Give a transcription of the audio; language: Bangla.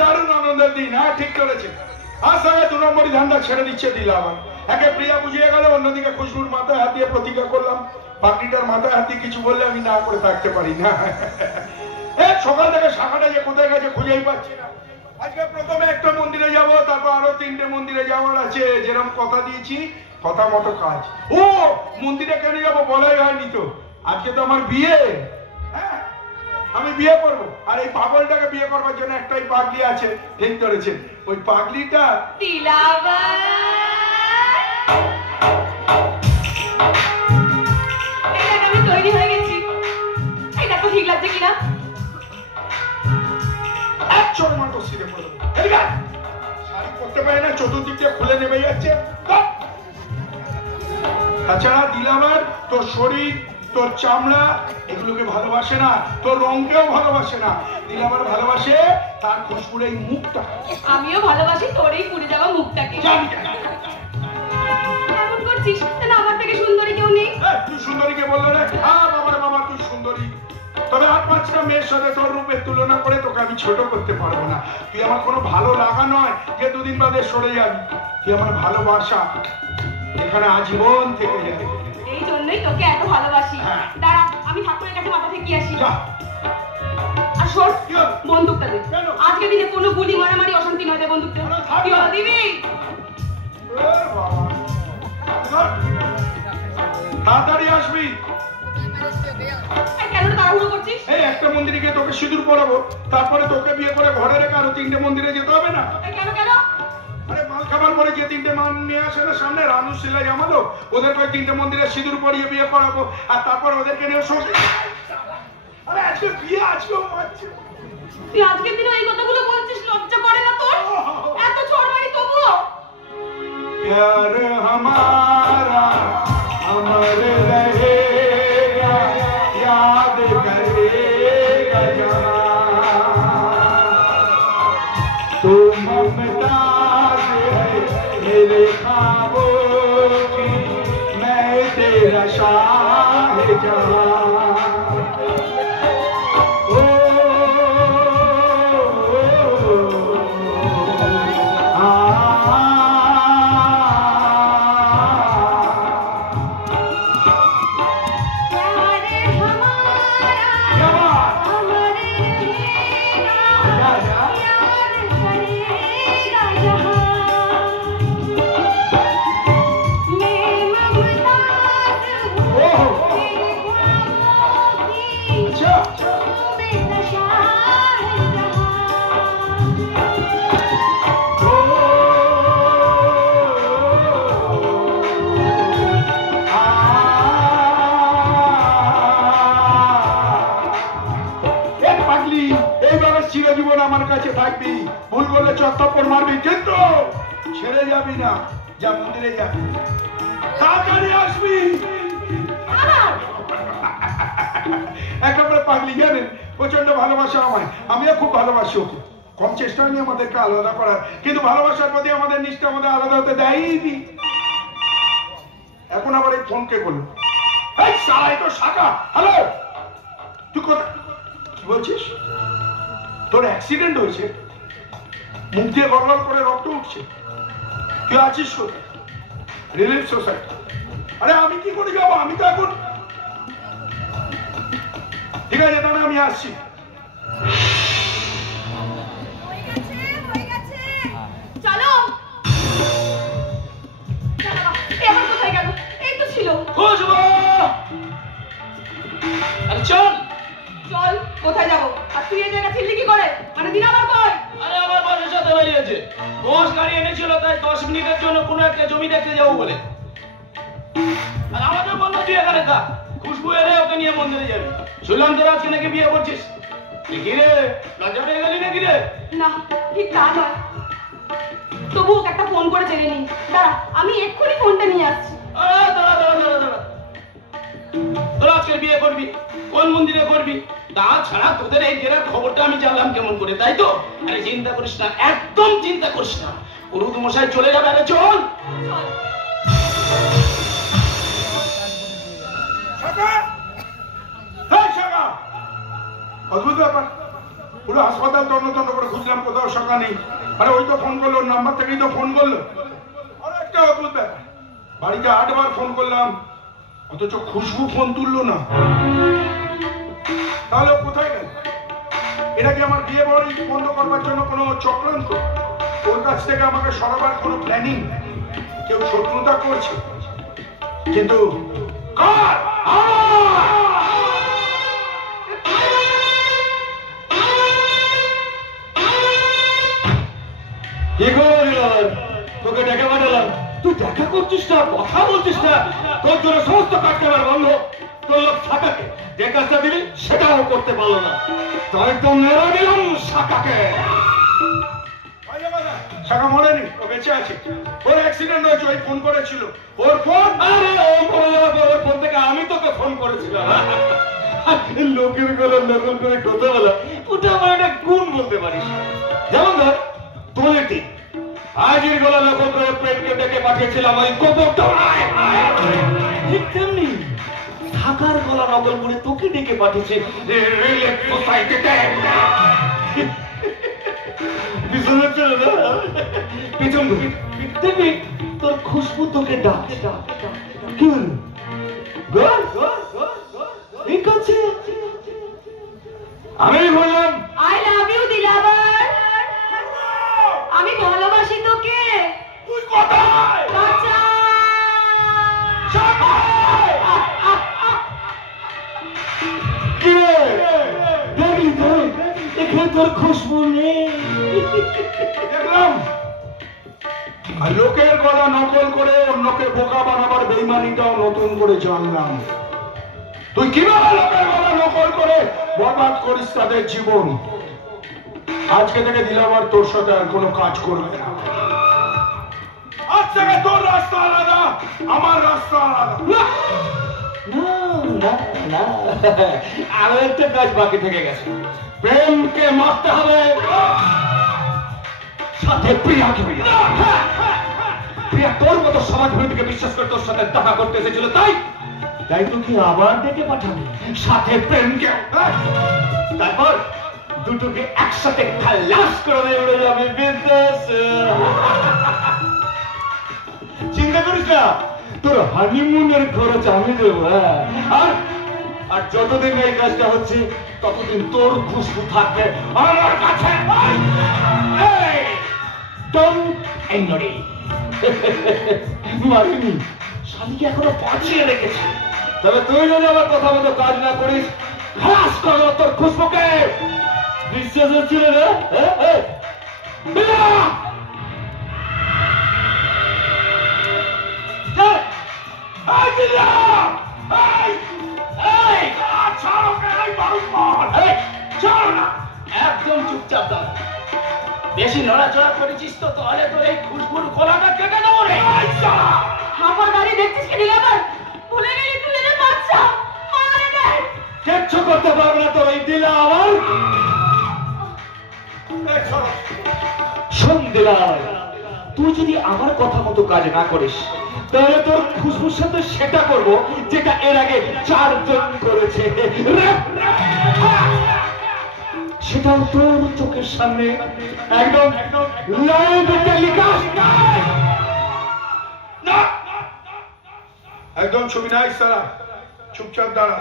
দারুণ আনন্দের দিন। হ্যাঁ ঠিক করেছে। আর সঙ্গে 2 নম্বরই ধান্দা ছেড়ে দিচ্ছে দিলাম। একে প্রিয়া বুঝিয়ে গেল, অন্যদিকে খুশবুর মাথায় হাত দিয়ে প্রতিজ্ঞা করলাম পাখিটার মাথায় হাত দিয়ে কিছু বললে আমি না করে থাকতে পারি না। সকাল থেকে শাখাটা যে কোথায় গেছে খুঁজেই পাচ্ছি না। আজকে প্রথমে একটা মন্দিরে যাব, তারপর আরো 3টে মন্দিরে যাওয়ার আছে। যেরকম কথা দিয়েছি কথা মতো কাজ। ও মন্দিরে কেন যাবো বলাই হয়নি তো, আজকে তো আমার বিয়ে। হ্যাঁ আমি বিয়ে করবো, আর এই পাগলটাকে বিয়ে করবার জন্য একটাই পাগলি আছে। ঠিক ধরেছেন, ওই পাগলিটা আমি তৈরি হয়ে গেছি। এটা তো ঠিক লাগছে কিনা? শাড়ি পরতে পারে না, চতুর্দিক দিয়ে খুলে নেমে যাচ্ছে। তাছাড়া দিলাবার তোর শরীর, তোর চামড়া এগুলোকে ভালোবাসে না, তোর রংকেও ভালোবাসে না। দিলাবার ভালোবাসে তার খুশবুর এই মুখটা। আমিও ভালোবাসি তোর এই পুড়ে যাওয়া মুখটাকে। এমন করছিস না, আমার থেকে সুন্দরী কেউ নেই। তুই সুন্দরীকে বললে না? হ্যাঁ বাবার বাবা তুই সুন্দরী, তবে 8-5টা মেয়ের সাথে তোর রূপের তুলনা করে তোকে আমি ছোট করতে পারবো না। তুই আমার কোনো ভালো লাগা নয় যে 2 দিন বাদে সরে যাবি। তুই আমার ভালোবাসা, এখানে আজীবন থেকে যাবে। এই জন্যই তোকে এত ভালোবাসি। দাঁড়া আমি ঠাকুরের কাছে মাথা ঠেকিয়ে আসি। আর শোন, বন্দুকটা দে। আজকে দিনে কোনো গুলি মারামারি অশান্তি নয়, দে বন্দুকটা। কি হলো দিবি? তাড়াতাড়ি আসবি। কেন তাড়াহুড়ো করছিস? এই একটা মন্দিরে গিয়ে তোকে সিঁদুর পরাবো, তারপরে তোকে বিয়ে করে ঘরে রেখে আরো 3টে মন্দিরে যেতে হবে না? কেন কেন? আরে মাল খাবার পরে যে 3টে মান নিয়ে আসে না সামনে, রানু সিলাই আমালো, ওদেরকে 3টে মন্দিরে সিঁদুর পরিয়ে বিয়ে করাবো, আর তারপর ওদেরকে নিয়ে শ্বশুর। আরে আজকে বিয়ে, আজকেও মারছে। তুই আজকের দিনে এই কথাগুলো বলছিস, লজ্জা করে না তোর? এত চড়বাড়ি তবুও? प्यार हमारा अमर रहेगा, याद करेगा जहां। तू मुमताज है मेरे ख्वाबों की, मैं तेरा शाहजहां। চিরজীবন আমার কাছে থাকবি, ভুল করলে চত্বর মারবি, কিন্তু ছেড়ে যাবি না। যা মন্দিরে যাবি, তাড়াতাড়ি আসবি। একেবারে পাগলি, জানেন প্রচন্ড ভালোবাসা আমায়, আমিও খুব ভালোবাসি ওকে। কম চেষ্টা হয়নি আমাদেরকে আলাদা করার, কিন্তু ভালোবাসার প্রতি আমাদের নিষ্ঠা আমাদের আলাদা হতে দেয়নি। এখন আবার এই ফোন কে করলো? এই সালা, এই তো শাখা। হ্যালো, তুই কোথায়? কি বলছিস? তোর অ্যাক্সিডেন্ট হয়েছে, মুখ দিয়ে গড়গড় করে রক্ত উঠছে, তুই আছিস কোথায়? Relief society. আরে আমি কি করে যাবো, আমি তো এখন। ঠিক আছে তাহলে আমি আসছি। চলো। এবার কোথায় গেল? এই তো ছিল। চল চল, কোথায় যাবো? আর তুই এই জায়গা ছিলি কি করে? মানে দিনাবার কই? আরে আমার বসের সাথে বেরিয়েছে, বস গাড়ি এনেছিল, তাই 10 মিনিটের জন্য কোনো একটা জমি দেখতে যাবো বলে। আর আমাদের বললো তুই এখানে থাক, খুশবু এলে ওকে নিয়ে মন্দিরে যাবি। শুনলাম তোরা আজকে নাকি বিয়ে করছিস, কি রে লজ্জা পেয়ে গেলি নাকি রে? না ঠিক তা নয়, তবু ওকে একটা ফোন করে জেনে নি। দাঁড়া আমি এক্ষুনি ফোনটা নিয়ে আসছি। তোরা আজকে বিয়ে করবি, কোন মন্দিরে করবি? তাছাড়া তোদের এই জেলার খবরটা আমি জানলাম কেমন করে, তাই তো? আরে চিন্তা করিস না, একদম চিন্তা করিস না, পুরোহিত মশাই চলে যাবে। আরে চল। অদ্ভুত ব্যাপার, পুরো হাসপাতাল তন্ন তন্ন করে খুঁজলাম, কোথাও শাখা নেই। আরে ওই তো ফোন করলো, নাম্বার থেকেই তো ফোন করলো। অনেকটা অদ্ভুত ব্যাপার। বাড়িতে 8 বার ফোন করলাম, অথচ খুশবু ফোন তুললো না। তাহলে কোথায় গেল? এটা কি আমার বিয়ে বাড়ি বন্ধ করবার জন্য কোনো চক্রান্ত? ওর কাছ থেকে আমাকে সরাবার কোনো প্ল্যানিং? কেউ শত্রুতা করছে? কিন্তু কার? তোকে ডেকে পাঠালাম, তুই দেখা করছিস না, কথা বলছিস না, তোর জন্য সমস্ত কাজ করার বন্ধ। তোর লোক শাখাকে যে কাজটা দিবি সেটাও করতে পারলো না, তাই তো মেরে দিলাম শাখাকে। শাখা মরেনি, ও বেঁচে আছে। ওর অ্যাক্সিডেন্ট হয়েছে, ওই ফোন করেছিল। ওর ফোন? আরে ও মরে যাওয়ার পর ওর ফোন থেকে আমি তোকে ফোন করেছিলাম। লোকের গলা নকল করে কথা বলা, ওটা আমার একটা গুণ বলতে পারিস। যেমন ধর তোলেটি আজের গলা নকল করে প্রেমকে ডেকে পাঠিয়েছিলাম ওই কবরটায়, ঠিক তেমনি ঢাকার গলা নকল করে তোকে ডেকে পাঠিয়েছে রেলের সোসাইটিতে। পিছনে চলে না, পিছন দেখবি তোর খুশবু তোকে ডাকে। কি হলো? ঠিক আছে, আমি বললাম আই লাভ ইউ দিলাবার, আমি ভালোবাসি তোকে। তুই কোথায়? বাঁচা! কি রে? দেখলি তো এখানে তোর খুশবু নেই। দেখলাম। আর লোকের গলা নকল করে অন্যকে বোকা বানাবার বেইমানিটাও নতুন করে জানলাম। তুই কিভাবে লোকের গলা নকল করে বরবাদ করিস তাদের জীবন। আজকে থেকে দিলাবার তোর সাথে আর কোনো কাজ করবে না। আজ থেকে তোর রাস্তা আলাদা, আমার রাস্তা আলাদা। না, আরো একটা কাজ বাকি থেকে গেছে। প্রেমকে মারতে হবে, সাথে প্রিয়াকে। প্রিয়া তোর মতো সমাজ বিরোধীকে বিশ্বাস করে তোর সাথে দেখা করতে এসেছিল, তাই তুই আবার ডেকে পাঠাবি সাথে প্রেমকে। তারপর দুটোকে একসাথে খালাস করে উড়ে যাবে বিদেশে। চিন্তা করিস না, তোর হানিমুনের খরচ আমি দেবো। আর যতদিন এই কাজটা হচ্ছে ততদিন তোর খুশবু থাকবে আমার কাছে। মারিনি, শালিকে এখনো বাঁচিয়ে রেখেছে। তবে তুই যদি আমার কথা মতো কাজ না করিস, খালাস করো তোর খুশবুকে। বিশ্বাস হচ্ছিল না? একদম চুপচাপ দাও। বেশি নড়াচড়া করেছিস তো তাহলে তোর এই খুশবুর গলাটা কেটে দেবো রে। আমার দাঁড়িয়ে দেখছিস কি দিলাবার? ভুলে গেলি তুই এদের বাচ্চা। মারে দে। কিচ্ছু করতে পারবে না তোর এই দিলা আমার। শোন দিলাম, তুই যদি আমার কথা মতো কাজ না করিস তাহলে তোর খুশবুর সাথে সেটা করব যেটা এর আগে 4 জন করেছে। সেটাও তোর চোখের সামনে, একদম লাইভ টেলিকাস্ট। একদম ছবি নাই সারা, চুপচাপ দাঁড়া।